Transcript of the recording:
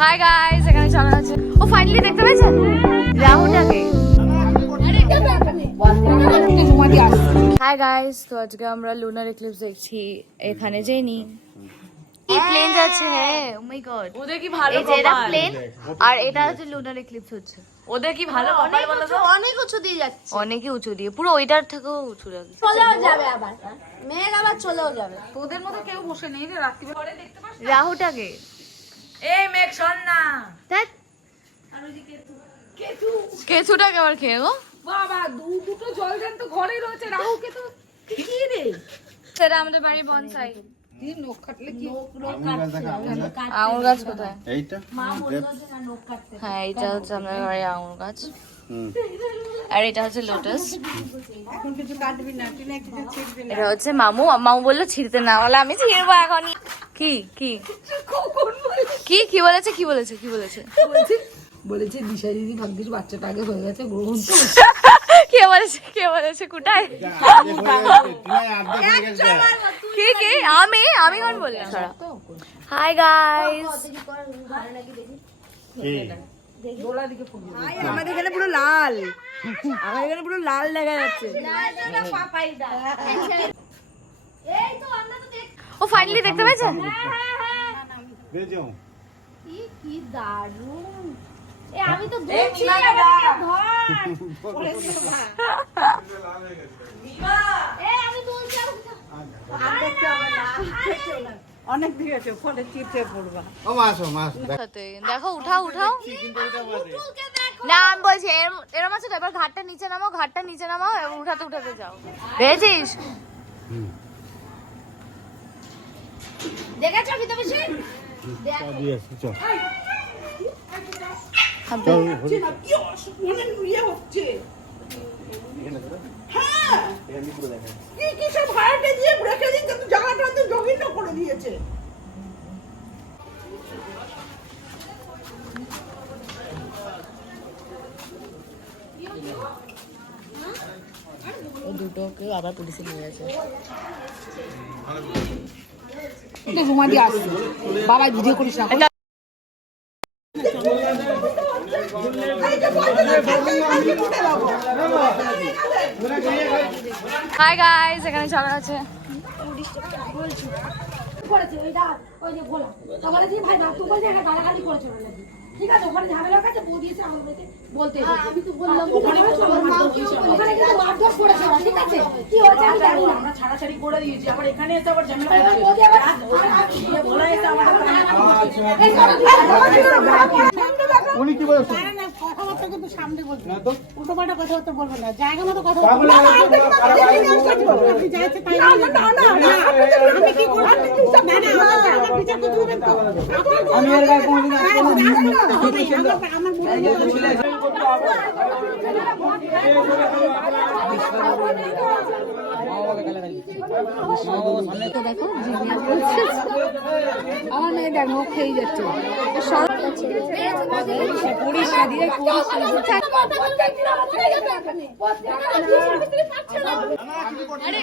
Hi guys, এখানে চালানো আছে। ও ফাইনালি দেখতে পেয়েছেন রাহুটাকে। হাই গাইস, তো আজকে আমরা লুনার এক্লিপস দেখছি। এখানে জেনি কি প্লেন যাচ্ছে। হ্যাঁ, ও মাই গড, ওদের কি ভালো এই যে এটা প্লেন আর এটা হচ্ছে লুনার এক্লিপস হচ্ছে। ওদের কি ভালো কপাল বলো তো। অনেক উঁচু দিয়ে যাচ্ছে, অনেকই উঁচু দিয়ে, পুরো ওইটার থেকেও উঁচু লাগে। চলেও যাবে আবার, মেঘ আবার চলেও যাবে। তোদের মতো কেউ বসে নেই রে, রাত্রি পরে দেখতে পাস। রাহুটাকে এই মেঘ শোন না, দেখ, আর ওই যে কেতু কেঁচুটাকে আবার খেয়ে গো। বাবা দুটো জল দেন তো ঘরেই রয়েছে। রাহু কেতু কি রে, সেটা আমাদের বাড়ি বনসাই। কি নখ কাটলে কি আঙুর গাছ কোথায়? এইটা হ্যাঁ, এটা হচ্ছে আমাদের বাড়ি আঙুর গাছ। আর এটা হচ্ছে লোটাস। এখন কিছু কাটবি না, টিনে কিছু ছিড়বি না। এটা হচ্ছে মামু। মামু বললো ছিড়তে না, বলে আমি ছিড়বো এখনই। কি কি কি কি বলেছে, কি বলেছে, কি বলেছে? বলেছে দিশা দিদি ভাগ্যিস বাচ্চাটা আগে হয়ে গেছে, গ্রহণ তো কে বলেছে, কে বলেছে, কোথায়? কি কি আমি আমি কোন বললাম? হাই গাইস, আমাদের এখানে পুরো লাল, আমাদের এখানে পুরো লাল দেখা যাচ্ছে। ও ফাইনালি দেখতে পেয়েছেন? কি দারুণ! আমি তো অনেক ঠিক আছে, ফলে চিপে পড়বা। দেখো, উঠাও উঠাও। না আমি বলছি এরম আছে তো, এবার ঘাটটা নিচে নামাও, ঘাটটা নিচে নামাও, এবার উঠাতে উঠাতে যাও। পেয়েছিস? দেখেছো কি তুমি? দুটোকে আবার পুলিশে নিয়ে গেছে। রুমা দিয়ে আসছে, বাবা ভিডিও করিস না। হাই গাইস, এখানে চালানো আছে। ঠিক আছে, ওখানে ঝামেলা কাছে বউ দিয়েছে আমাদেরকে বলতে। আমি তো বললাম ওখানে কিন্তু মারধর করেছে ওরা, ঠিক আছে? কি হয়েছে আমি জানি না। আমরা ছাড়াছাড়ি করে দিয়েছি, আবার এখানে এসে আবার ঝামেলা এবার করছে। বৌদি আবার বলা এসে আমাদের উনি কি বলেছেন? কথাবার্তা কিন্তু সামনে বলবে, উল্টো পাল্টা কথাবার্তা বলবে না, জায়গা মতো কথা আমি কি করবো? আমার বিচার করতে হবে তো। এর গায়ে কোনদিন আমার আমার মেয়ে দেখ মুখ খেয়ে যাচ্ছে। আরে